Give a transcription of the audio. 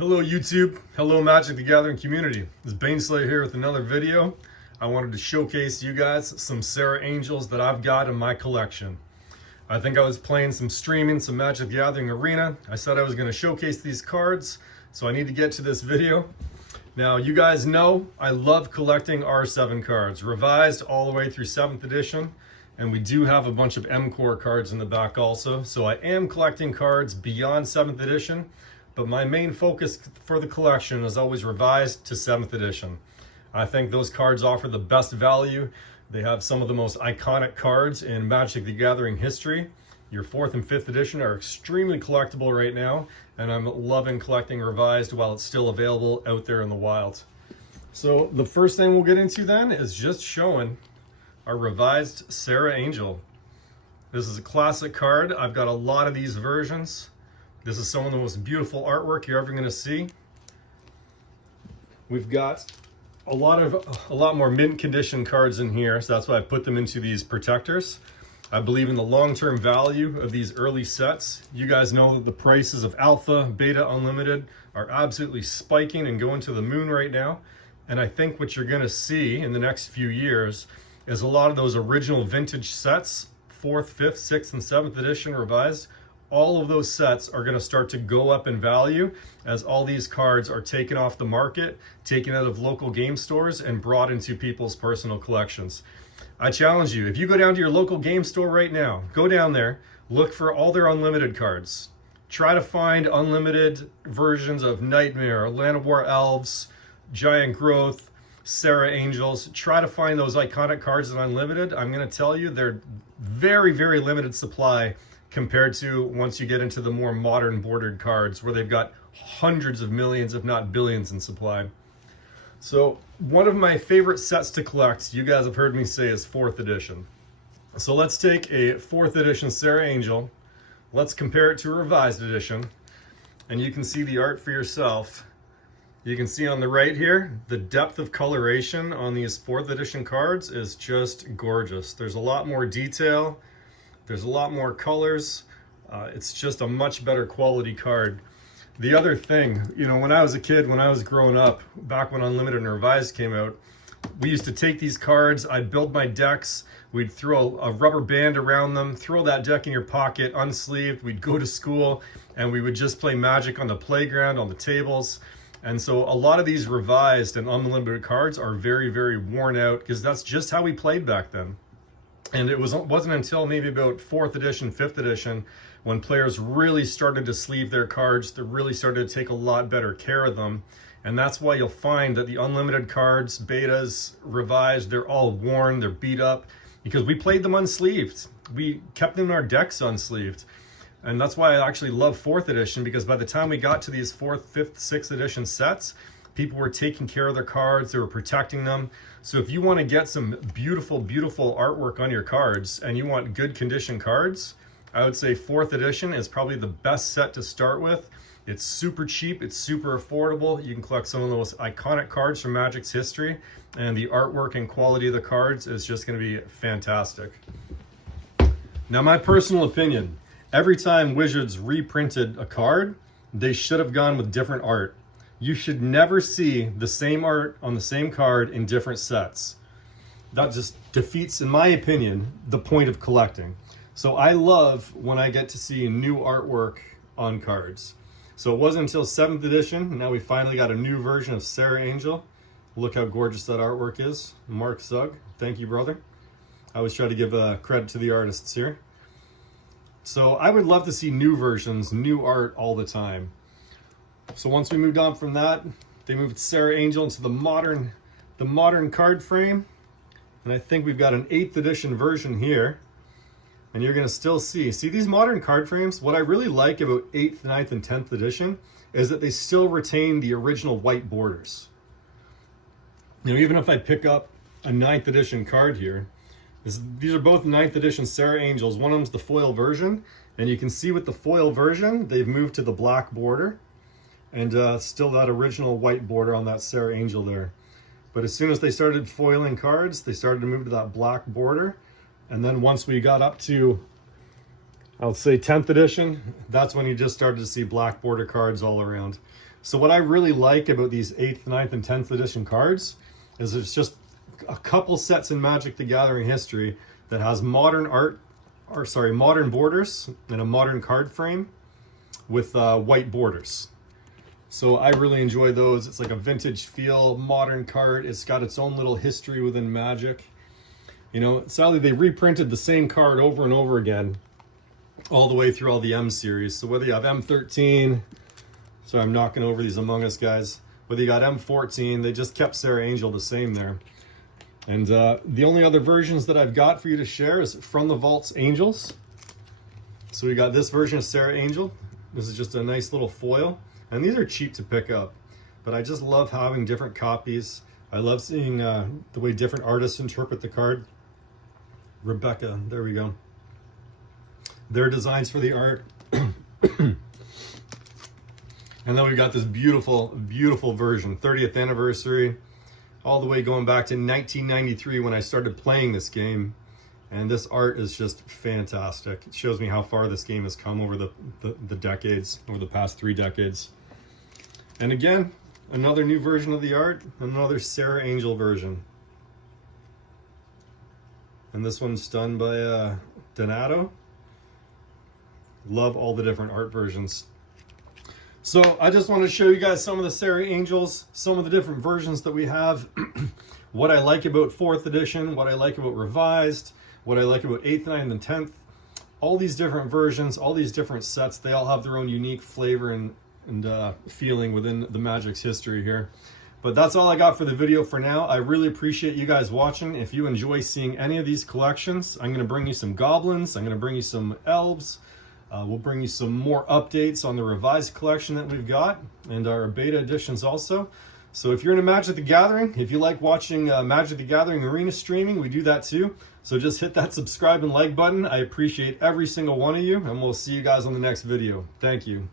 Hello YouTube, hello Magic the Gathering community. This is Baneslayer here with another video. I wanted to showcase you guys some Serra Angels that I've got in my collection. I think I was playing some streaming, some Magic the Gathering Arena. I said I was going to showcase these cards, so I need to get to this video. Now you guys know I love collecting R7 cards, revised all the way through 7th edition. And we do have a bunch of M-Core cards in the back also. So I am collecting cards beyond 7th edition. But my main focus for the collection is always revised to 7th edition. I think those cards offer the best value. They have some of the most iconic cards in Magic the Gathering history. Your 4th and 5th edition are extremely collectible right now, and I'm loving collecting revised while it's still available out there in the wild. So the first thing we'll get into then is just showing our revised Serra Angel. This is a classic card. I've got a lot of these versions. This is some of the most beautiful artwork you're ever going to see. We've got a lot more mint condition cards in here, so that's why I put them into these protectors. I believe in the long-term value of these early sets. You guys know that the prices of Alpha, Beta, Unlimited are absolutely spiking and going to the moon right now. And I think what you're going to see in the next few years is a lot of those original vintage sets, 4th, 5th, 6th, and 7th edition revised. All of those sets are going to start to go up in value as all these cards are taken off the market, taken out of local game stores, and brought into people's personal collections. I challenge you, if you go down to your local game store right now, go down there, look for all their unlimited cards. Try to find unlimited versions of Nightmare, Land of War Elves, Giant Growth, Serra Angels. Try to find those iconic cards in unlimited. I'm going to tell you, they're very, very limited supply compared to once you get into the more modern bordered cards where they've got hundreds of millions, if not billions in supply. So one of my favorite sets to collect, you guys have heard me say, is 4th edition. So let's take a 4th edition Serra Angel. Let's compare it to a revised edition. And you can see the art for yourself. You can see on the right here, the depth of coloration on these 4th edition cards is just gorgeous. There's a lot more detail. There's a lot more colors. It's just a much better quality card. The other thing, you know, when I was a kid, when I was growing up, back when Unlimited and Revised came out, we used to take these cards, I'd build my decks, we'd throw a rubber band around them, throw that deck in your pocket, unsleeved, we'd go to school, and we would just play Magic on the playground, on the tables. And so a lot of these revised and unlimited cards are very, very worn out because that's just how we played back then. And it wasn't until maybe about 4th edition, 5th edition, when players really started to sleeve their cards, they really started to take a lot better care of them. And that's why you'll find that the unlimited cards, betas, revised, they're all worn, they're beat up, because we played them unsleeved. We kept them in our decks unsleeved. And that's why I actually love 4th edition, because by the time we got to these 4th, 5th, 6th edition sets, people were taking care of their cards, they were protecting them. So if you want to get some beautiful, beautiful artwork on your cards and you want good condition cards, I would say 4th edition is probably the best set to start with. It's super cheap, it's super affordable. You can collect some of the most iconic cards from Magic's history, and the artwork and quality of the cards is just going to be fantastic. Now, my personal opinion, every time Wizards reprinted a card, they should have gone with different art. You should never see the same art on the same card in different sets. That just defeats, in my opinion, the point of collecting. So I love when I get to see new artwork on cards. So it wasn't until 7th edition, and now we finally got a new version of Serra Angel. Look how gorgeous that artwork is. Mark Zug, thank you, brother. I always try to give credit to the artists here. So I would love to see new versions, new art all the time. So once we moved on from that, they moved Serra Angel into the modern card frame. And I think we've got an 8th edition version here. And you're going to still see these modern card frames, what I really like about 8th, 9th, and 10th edition is that they still retain the original white borders. You know, even if I pick up a 9th edition card here, these are both 9th edition Serra Angels. One of them's the foil version, and you can see with the foil version, they've moved to the black border. And still that original white border on that Serra Angel there. But as soon as they started foiling cards, they started to move to that black border. And then once we got up to I'll say 10th edition, that's when you just started to see black border cards all around. So what I really like about these 8th, 9th, and 10th edition cards is there's just a couple sets in Magic the Gathering history that has modern modern borders and a modern card frame with white borders. So I really enjoy those. It's like a vintage feel, modern card. It's got its own little history within Magic. You know, sadly they reprinted the same card over and over again all the way through all the M series. So whether you have M13, so I'm knocking over these Among Us guys, whether you got M14, they just kept Serra Angel the same there. And the only other versions that I've got for you to share is From the Vault's Angels. So we got this version of Serra Angel. This is just a nice little foil. And these are cheap to pick up. But I just love having different copies. I love seeing the way different artists interpret the card. Rebecca, there we go. Their designs for the art. And then we got this beautiful, beautiful version, 30th anniversary, all the way going back to 1993 when I started playing this game. And this art is just fantastic. It shows me how far this game has come over the decades, over the past 3 decades. And again, another new version of the art, another Serra Angel version. And this one's done by Donato. Love all the different art versions. So I just want to show you guys some of the Serra Angels, some of the different versions that we have, what I like about 4th edition, what I like about revised, what I like about 8th, 9th, and 10th. All these different versions, all these different sets, they all have their own unique flavor and feeling within the Magic's history here. But that's all I got for the video for now. I really appreciate you guys watching. If you enjoy seeing any of these collections, I'm going to bring you some goblins, I'm going to bring you some elves, we'll bring you some more updates on the revised collection that we've got and our beta editions also. So if you're into Magic the Gathering, if you like watching Magic the Gathering Arena streaming, we do that too. So just hit that subscribe and like button. I appreciate every single one of you, and we'll see you guys on the next video. Thank you.